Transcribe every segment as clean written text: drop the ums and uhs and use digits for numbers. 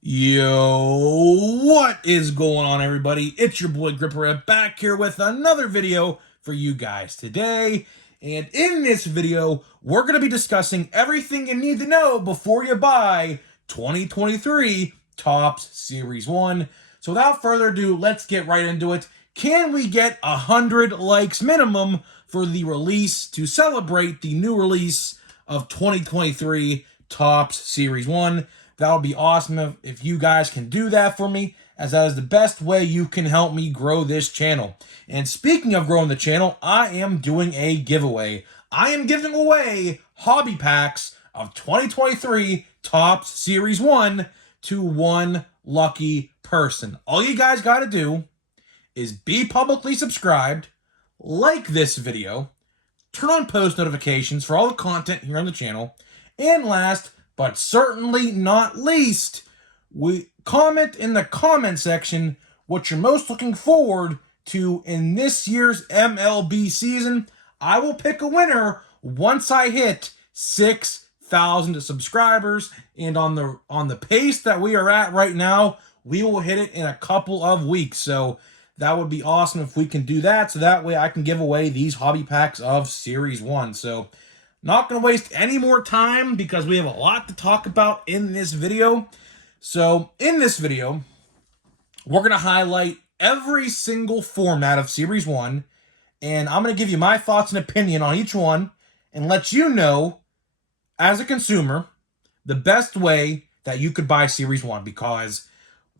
Yo, what is going on, everybody? It's your boy Gripper back here with another video for you guys today. And in this video, we're going to be discussing everything you need to know before you buy 2023 Topps Series 1. So without further ado, let's get right into it. Can we get 100 likes minimum for the release to celebrate the new release of 2023 Topps Series 1? That would be awesome if you guys can do that for me, as that is the best way you can help me grow this channel. And speaking of growing the channel, I am doing a giveaway. I am giving away hobby packs of 2023 Topps Series 1 to one lucky person. All you guys got to do is be publicly subscribed, like this video, turn on post notifications for all the content here on the channel, and last but certainly not least, we comment in the comment section what you're most looking forward to in this year's MLB season. I will pick a winner once I hit 6,000 subscribers, and on the pace that we are at right now, we will hit it in a couple of weeks. So that would be awesome if we can do that, so that way I can give away these hobby packs of Series 1. So not going to waste any more time because we have a lot to talk about in this video. So in this video, we're going to highlight every single format of Series 1, and I'm going to give you my thoughts and opinion on each one and let you know, as a consumer, the best way that you could buy Series 1, because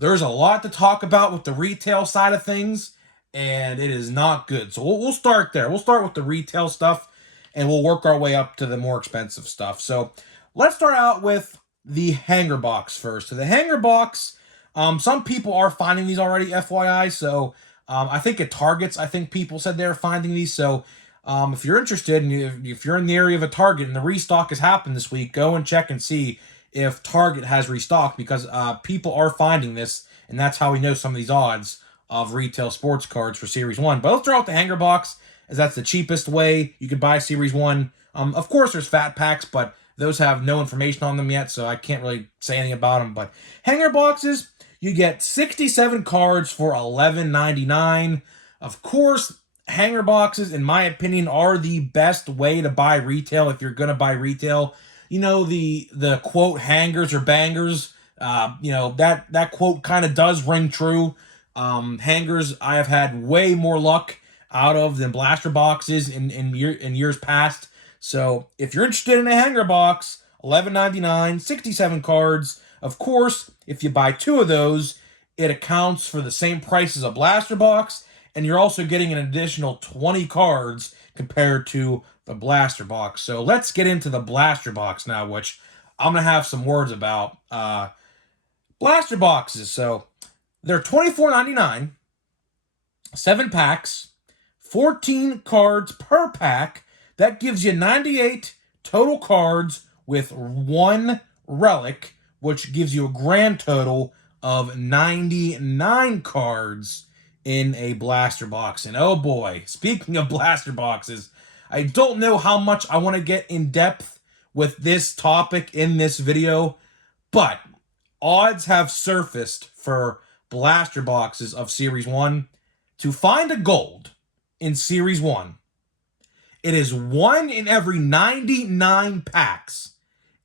there's a lot to talk about with the retail side of things, and it is not good. So we'll start there. We'll start with the retail stuff, and we'll work our way up to the more expensive stuff. So let's start out with the hanger box first. So the hanger box, some people are finding these already, FYI. So I think at Targets, I think people said they're finding these. So if you're interested, and if you're in the area of a Target and the restock has happened this week, go and check and see if Target has restocked, because people are finding this, and that's how we know some of these odds of retail sports cards for Series 1. But let's start out the hanger box, as that's the cheapest way you could buy Series 1. Of course, there's fat packs, but those have no information on them yet, so I can't really say anything about them. But hanger boxes, you get 67 cards for $11.99. Of course, hanger boxes, in my opinion, are the best way to buy retail if you're going to buy retail. You know, the quote, hangers or bangers, that quote kind of does ring true. Hangers, I have had way more luck out of than blaster boxes in years past. So if you're interested in a hanger box, $11.99, 67 cards. Of course, if you buy two of those, it accounts for the same price as a blaster box, and you're also getting an additional 20 cards compared to the blaster box. So let's get into the blaster box now, which I'm going to have some words about. Blaster boxes, so they're $24.99, 7 packs, 14 cards per pack. That gives you 98 total cards with one relic, which gives you a grand total of 99 cards in a blaster box. And oh boy, speaking of blaster boxes, I don't know how much I want to get in depth with this topic in this video, but odds have surfaced for blaster boxes of Series 1. To find a gold in Series 1, it is 1 in every 99 packs.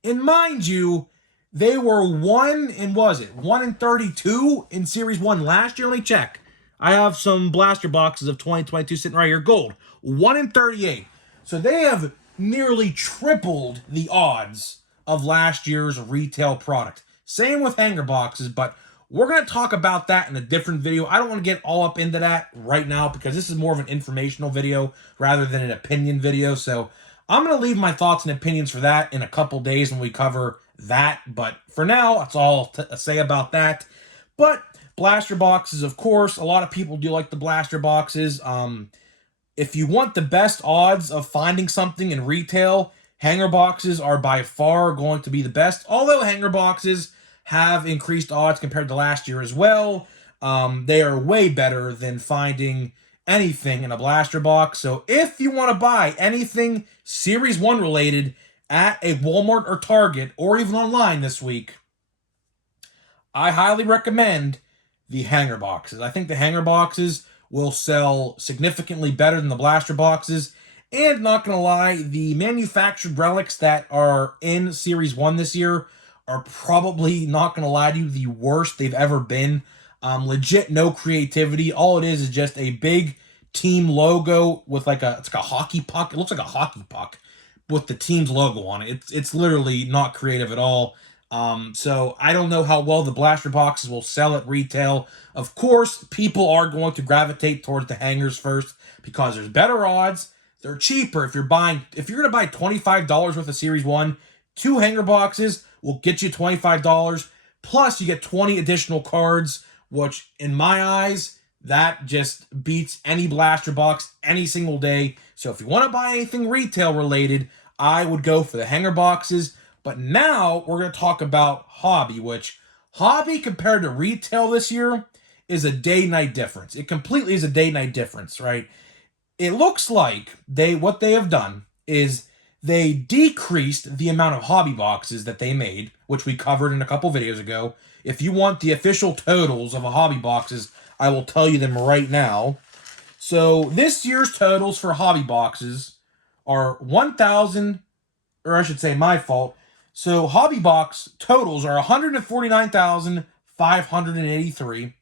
And mind you, they were 1 in 32 in Series 1 last year? Let me check. I have some blaster boxes of 2022 sitting right here. Gold, 1 in 38. So they have nearly tripled the odds of last year's retail product. Same with hanger boxes, but we're going to talk about that in a different video. I don't want to get all up into that right now because this is more of an informational video rather than an opinion video. So I'm going to leave my thoughts and opinions for that in a couple days when we cover that. But for now, that's all to say about that. But blaster boxes, of course, a lot of people do like the blaster boxes. If you want the best odds of finding something in retail, hanger boxes are by far going to be the best. Although hanger boxes have increased odds compared to last year as well, they are way better than finding anything in a blaster box. So if you want to buy anything Series 1 related at a Walmart or Target or even online this week, I highly recommend the hanger boxes. I think the hanger boxes will sell significantly better than the blaster boxes. And not going to lie, the manufactured relics that are in Series 1 this year are probably, not going to lie to you, the worst they've ever been. Legit no creativity. All it is just a big team logo with it's like a hockey puck. It looks like a hockey puck with the team's logo on it. It's literally not creative at all. So I don't know how well the blaster boxes will sell at retail. Of course, people are going to gravitate towards the hangers first because there's better odds. They're cheaper. If you're going to buy $25 worth of Series 1, 2 hanger boxes will get you $25. Plus, you get 20 additional cards, which in my eyes, that just beats any blaster box any single day. So if you want to buy anything retail related, I would go for the hanger boxes. But now we're going to talk about hobby, which hobby compared to retail this year is a day-night difference. It completely is a day-night difference, right? It looks like what they have done is they decreased the amount of hobby boxes that they made, which we covered in a couple videos ago. If you want the official totals of a hobby boxes, I will tell you them right now. So this year's totals for hobby boxes are 1,000, or I should say my fault. So hobby box totals are 149,583,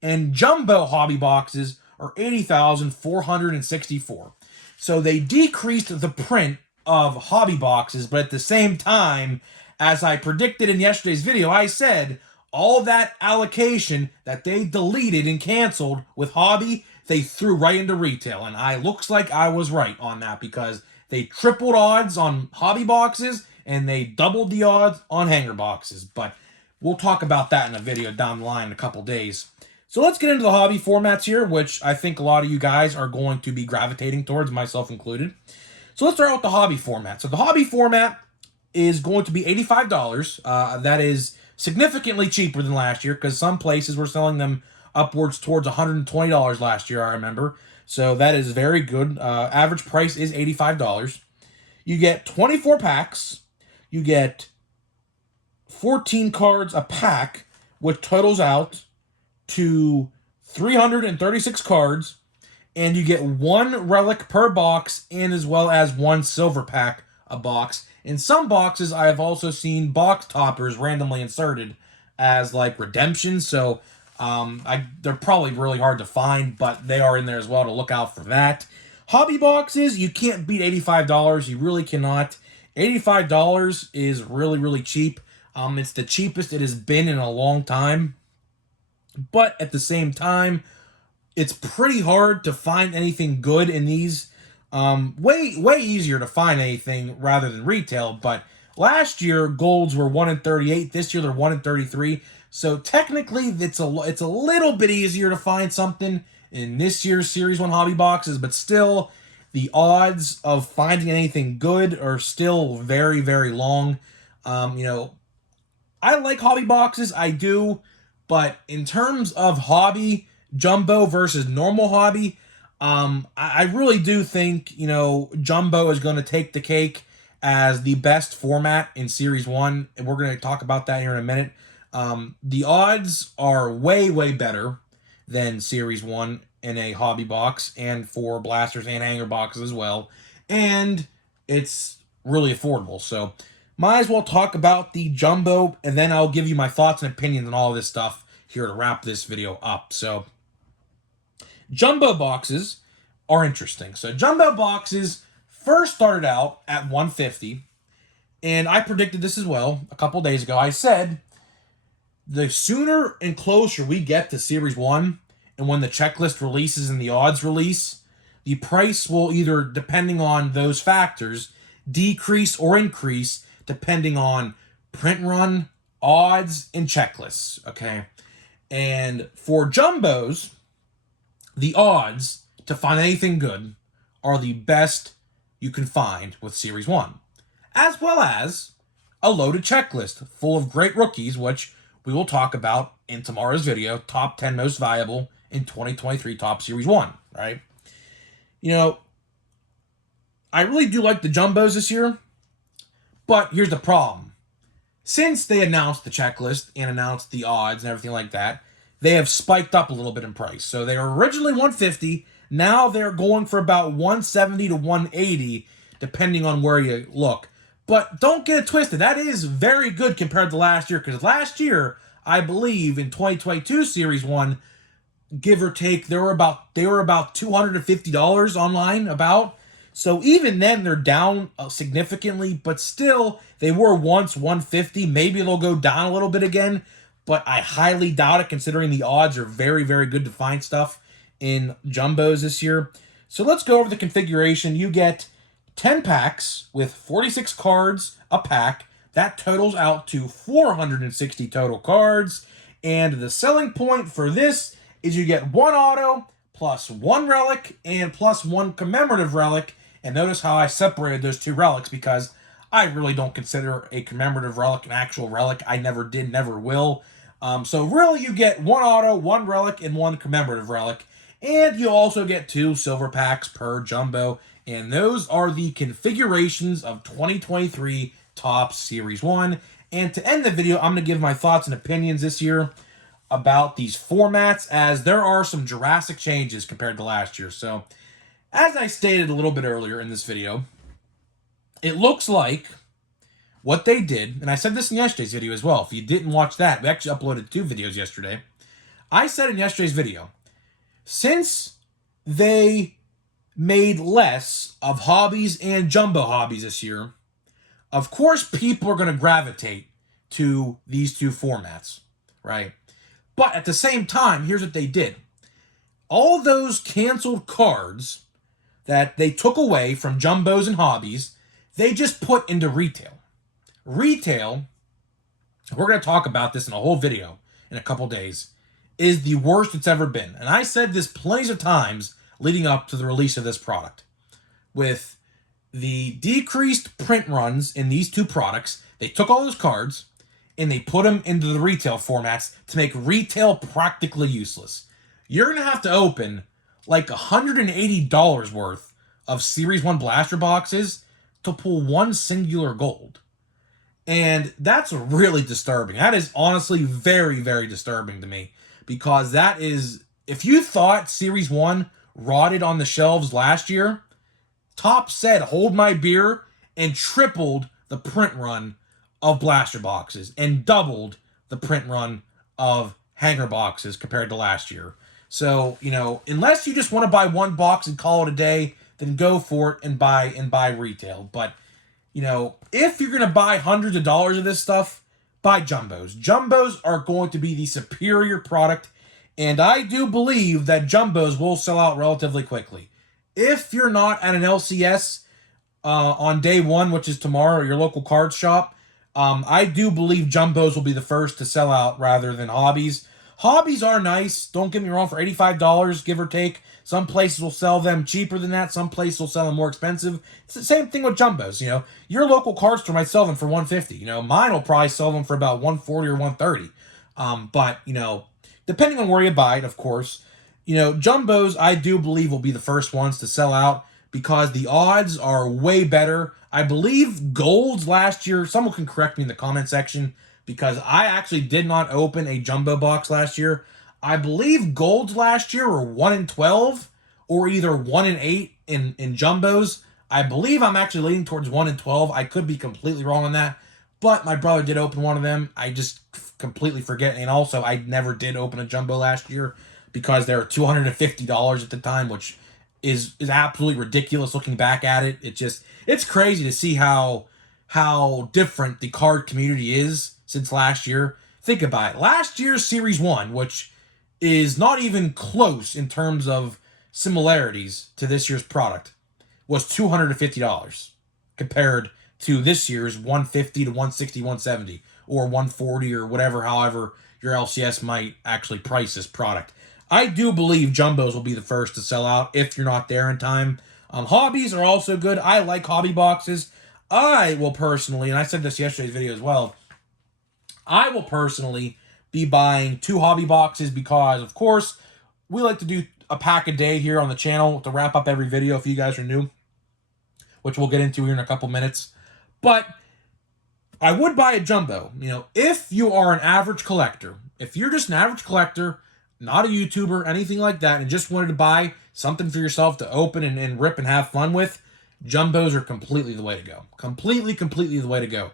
and jumbo hobby boxes are 80,464. So they decreased the print of hobby boxes, but at the same time, as I predicted in yesterday's video, I said all that allocation that they deleted and canceled with hobby, they threw right into retail. And looks like I was right on that because they tripled odds on hobby boxes and they doubled the odds on hanger boxes. But we'll talk about that in a video down the line in a couple days. So let's get into the hobby formats here, which I think a lot of you guys are going to be gravitating towards, myself included. So let's start with the hobby format. So the hobby format is going to be $85. That is significantly cheaper than last year because some places were selling them upwards towards $120 last year, I remember. So that is very good. Average price is $85. You get 24 packs. You get 14 cards a pack, which totals out to 336 cards, and you get 1 relic per box and as well as 1 silver pack a box. In some boxes, I have also seen box toppers randomly inserted as like redemptions, so they're probably really hard to find, but they are in there as well to look out for that. Hobby boxes, you can't beat $85. You really cannot. $85 is really, really cheap. It's the cheapest it has been in a long time. But at the same time, it's pretty hard to find anything good in these. Way easier to find anything rather than retail. But last year, golds were 1 in 38. This year, they're 1 in 33. So technically, it's a little bit easier to find something in this year's Series 1 hobby boxes. But still, the odds of finding anything good are still very, very long. I like hobby boxes. I do. But in terms of hobby, jumbo versus normal hobby, I really do think, jumbo is going to take the cake as the best format in Series 1. And we're going to talk about that here in a minute. The odds are way, way better than Series 1 in a hobby box and for blasters and hanger boxes as well. And it's really affordable. So might as well talk about the jumbo, and then I'll give you my thoughts and opinions on all of this stuff here to wrap this video up. So jumbo boxes are interesting. So jumbo boxes first started out at $150, and I predicted this as well a couple days ago. I said the sooner and closer we get to Series 1 and when the checklist releases and the odds release, the price will either, depending on those factors, decrease or increase depending on print run, odds, and checklists, okay? And for jumbos, the odds to find anything good are the best you can find with Series 1, as well as a loaded checklist full of great rookies, which we will talk about in tomorrow's video, top 10 most valuable in 2023 Top Series 1, right? I really do like the jumbos this year, but here's the problem. since they announced the checklist and announced the odds and everything like that, they have spiked up a little bit in price. So they were originally 150. Now they're going for about 170 to 180, depending on where you look. But don't get it twisted. That is very good compared to last year, because last year, I believe, in 2022 Series 1, give or take, they were about $250 online about. So even then they're down significantly, but still they were once 150. Maybe they'll go down a little bit again, but I highly doubt it considering the odds are very, very good to find stuff in jumbos this year. So let's go over the configuration. You get 10 packs with 46 cards a pack. That totals out to 460 total cards. And the selling point for this is you get one auto plus one relic and plus one commemorative relic. And notice how I separated those two relics, because I really don't consider a commemorative relic an actual relic. I never did, never will. So really you get one auto, one relic, and one commemorative relic. And you also get 2 silver packs per jumbo. And those are the configurations of 2023 Topps Series 1. And to end the video, I'm going to give my thoughts and opinions this year about these formats, as there are some drastic changes compared to last year. So, as I stated a little bit earlier in this video, it looks like what they did, and I said this in yesterday's video as well. If you didn't watch that, we actually uploaded 2 videos yesterday. I said in yesterday's video, since they made less of hobbies and jumbo hobbies this year, of course people are going to gravitate to these 2 formats, right? But at the same time, here's what they did. All those canceled cards that they took away from jumbos and hobbies, they just put into retail. Retail, we're going to talk about this in a whole video in a couple days, is the worst it's ever been. And I said this plenty of times leading up to the release of this product. With the decreased print runs in these 2 products, they took all those cards and they put them into the retail formats to make retail practically useless. You're going to have to open like $180 worth of Series 1 blaster boxes to pull one singular gold. And that's really disturbing. That is honestly very, very disturbing to me, because that is, if you thought Series 1 rotted on the shelves last year, Topps said hold my beer and tripled the print run of blaster boxes and doubled the print run of hanger boxes compared to last year. So, unless you just want to buy one box and call it a day, then go for it and buy retail. But, if you're going to buy hundreds of dollars of this stuff, buy jumbos. Jumbos are going to be the superior product, and I do believe that jumbos will sell out relatively quickly. If you're not at an LCS on day 1, which is tomorrow, or your local card shop, I do believe jumbos will be the first to sell out rather than hobbies. Hobbies are nice, don't get me wrong, for $85, give or take. Some places will sell them cheaper than that. Some places will sell them more expensive. It's the same thing with jumbos. Your local card store might sell them for $150. Mine will probably sell them for about $140 or $130. But depending on where you buy it, of course, jumbos I do believe will be the first ones to sell out, because the odds are way better. I believe golds last year, someone can correct me in the comment section, because I actually did not open a jumbo box last year. I believe golds last year were 1 in 12 or either 1 in 8 in jumbos. I believe I'm actually leaning towards 1 in 12. I could be completely wrong on that, but my brother did open one of them. I just completely forget. And also, I never did open a jumbo last year because they were $250 at the time, which is absolutely ridiculous looking back at it. It's crazy to see how different the card community is since last year. Think about it. Last year's Series 1, which is not even close in terms of similarities to this year's product, was $250 compared to this year's $150 to $160, $170, or $140 or whatever, however your LCS might actually price this product. I do believe jumbos will be the first to sell out if you're not there in time. Hobbies are also good. I like hobby boxes. I will personally, and I said this yesterday's video as well, I will personally be buying 2 hobby boxes because, of course, we like to do a pack a day here on the channel to wrap up every video if you guys are new, which we'll get into here in a couple minutes. But I would buy a jumbo. If you are an average collector, if you're just an average collector, not a YouTuber, anything like that, and just wanted to buy something for yourself to open and rip and have fun with, jumbos are completely the way to go. Completely the way to go.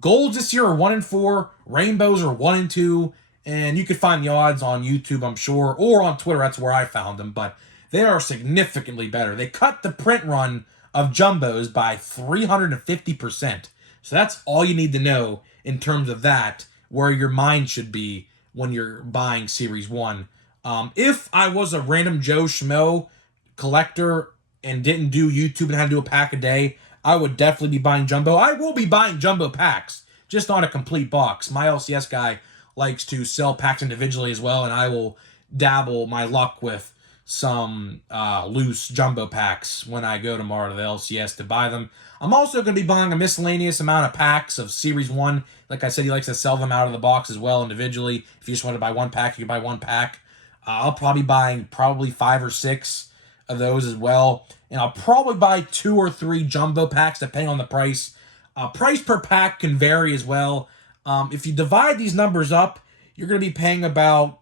Golds this year are 1 in 4, rainbows are 1 in 2, and you could find the odds on YouTube, I'm sure, or on Twitter. That's where I found them, but they are significantly better. They cut the print run of jumbos by 350%. So that's all you need to know in terms of that, where your mind should be when you're buying Series 1. If I was a random Joe Schmo collector and didn't do YouTube and had to do a pack a day, I would definitely be buying jumbo. I will be buying jumbo packs, just not a complete box. My LCS guy likes to sell packs individually as well, and I will dabble my luck with some loose jumbo packs when I go tomorrow to the LCS to buy them. I'm also going to be buying a miscellaneous amount of packs of Series 1. Like I said, he likes to sell them out of the box as well individually. If you just want to buy one pack, you can buy one pack. I'll probably be buying 5 or 6 of those as well. And I'll probably buy 2 or 3 jumbo packs depending on the price. Price per pack can vary as well. If you divide these numbers up, you're going to be paying about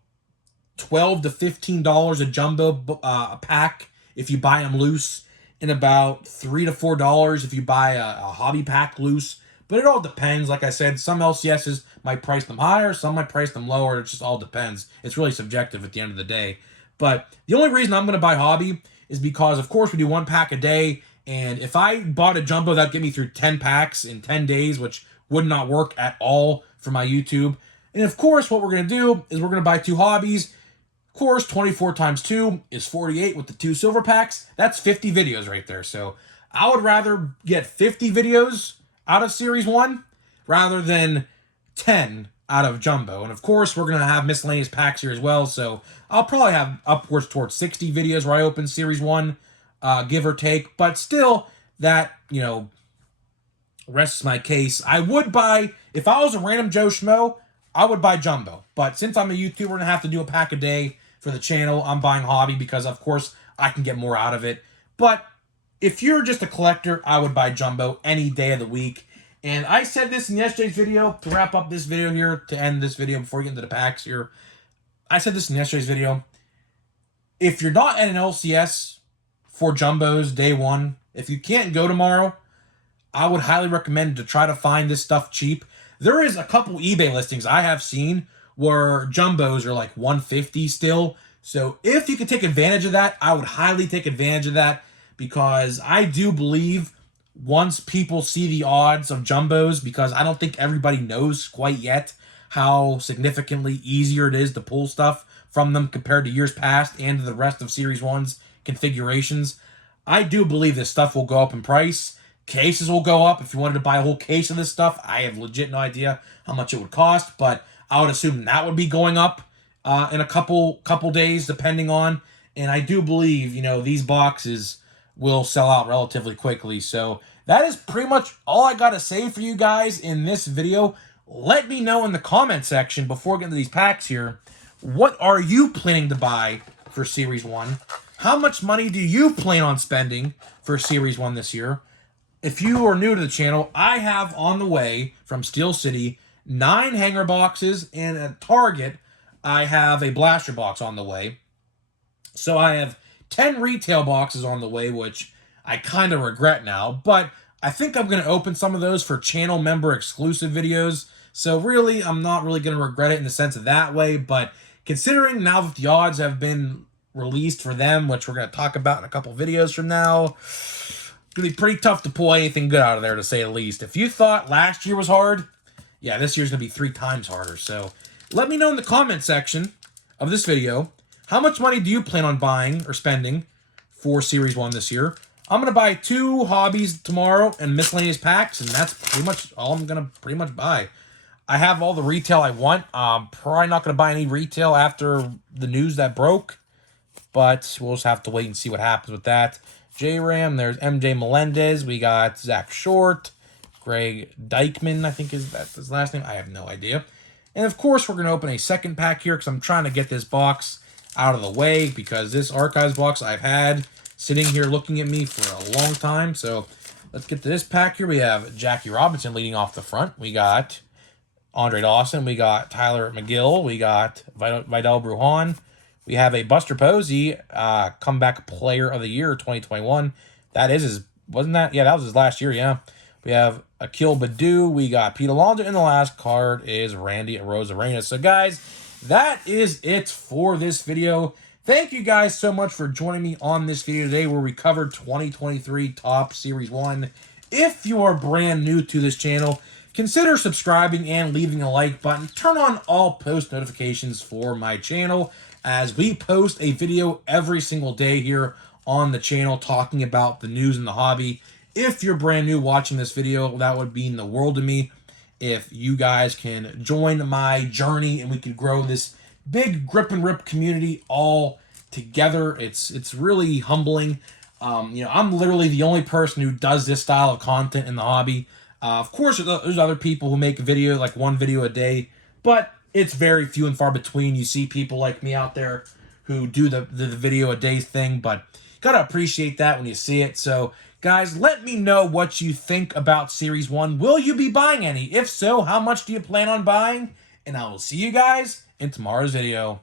$12 to $15 a jumbo pack if you buy them loose, and about $3 to $4 if you buy a hobby pack loose. But it all depends. Like I said, some LCSs might price them higher, some might price them lower. It just all depends. It's really subjective at the end of the day. But the only reason I'm going to buy hobby is because, of course, we do 1 pack a day. And if I bought a jumbo, that'd get me through 10 packs in 10 days, which would not work at all for my YouTube. And of course, what we're going to do is we're going to buy 2 hobbies. Of course, 24 times 2 is 48 with the 2 silver packs. That's 50 videos right there. So I would rather get 50 videos out of Series 1 rather than 10 out of jumbo. And of course, we're going to have miscellaneous packs here as well. So I'll probably have upwards towards 60 videos where I open Series 1, give or take. But still, that, rests my case. I would buy, if I was a random Joe Schmo, I would buy jumbo. But since I'm a YouTuber and I have to do a pack a day for the channel, I'm buying hobby because, of course, I can get more out of it. But if you're just a collector, I would buy jumbo any day of the week. And I said this in yesterday's video, to wrap up this video here, to end this video before we get into the packs here. I said this in yesterday's video. If you're not at an LCS for jumbos day 1, if you can't go tomorrow, I would highly recommend to try to find this stuff cheap. There is a couple eBay listings I have seen where jumbos are like $150 still. So if you could take advantage of that, I would highly take advantage of that, because I do believe once people see the odds of jumbos, because I don't think everybody knows quite yet how significantly easier it is to pull stuff from them compared to years past and to the rest of Series 1's configurations, I do believe this stuff will go up in price. Cases will go up. If you wanted to buy a whole case of this stuff, I have legit no idea how much it would cost, but I would assume that would be going up in a couple days, depending on. And I do believe, these boxes will sell out relatively quickly. So that is pretty much all I got to say for you guys in this video. Let me know in the comment section before getting to these packs here, what are you planning to buy for Series 1? How much money do you plan on spending for Series 1 this year? If you are new to the channel, I have on the way from Steel City 9 hanger boxes, and at Target, I have a blaster box on the way. So I have 10 retail boxes on the way, which I kind of regret now, but I think I'm going to open some of those for channel member exclusive videos. So really, I'm not really going to regret it in the sense of that way, but considering now that the odds have been released for them, which we're going to talk about in a couple videos from now, it's going to be pretty tough to pull anything good out of there, to say the least. If you thought last year was hard, yeah, this year's going to be 3 times harder. So let me know in the comment section of this video, how much money do you plan on buying or spending for Series 1 this year? I'm going to buy 2 hobbies tomorrow and miscellaneous packs, and that's pretty much all I'm going to pretty much buy. I have all the retail I want. Probably not going to buy any retail after the news that broke, but we'll just have to wait and see what happens with that. J-Ram, there's MJ Melendez. We got Zach Short, Greg Dykman, I think is that his last name. I have no idea. And of course, we're going to open a second pack here because I'm trying to get this box out of the way, because this Archives box I've had sitting here looking at me for a long time. So let's get to this pack here. We have Jackie Robinson leading off the front. We got Andre Dawson. We got Tyler McGill. We got Vidal Brujan. We have a Buster Posey, comeback player of the year 2021. That is his, wasn't that? Yeah, that was his last year, yeah. We have Akil Badu. We got Pete Alonso. And the last card is Randy Rosarena. So, guys, that is it for this video. Thank you guys so much for joining me on this video today where we covered 2023 Top Series 1. If you are brand new to this channel, consider subscribing and leaving a like button. Turn on all post notifications for my channel as we post a video every single day here on the channel talking about the news in the hobby. If you're brand new watching this video, that would mean the world to me if you guys can join my journey and we could grow this big grip and rip community all together. It's really humbling. I'm literally the only person who does this style of content in the hobby. Of course, there's other people who make a video, like one video a day, but it's very few and far between. You see people like me out there who do the video a day thing, but gotta appreciate that when you see it. So, guys, let me know what you think about Series 1. Will you be buying any? If so, how much do you plan on buying? And I will see you guys in tomorrow's video.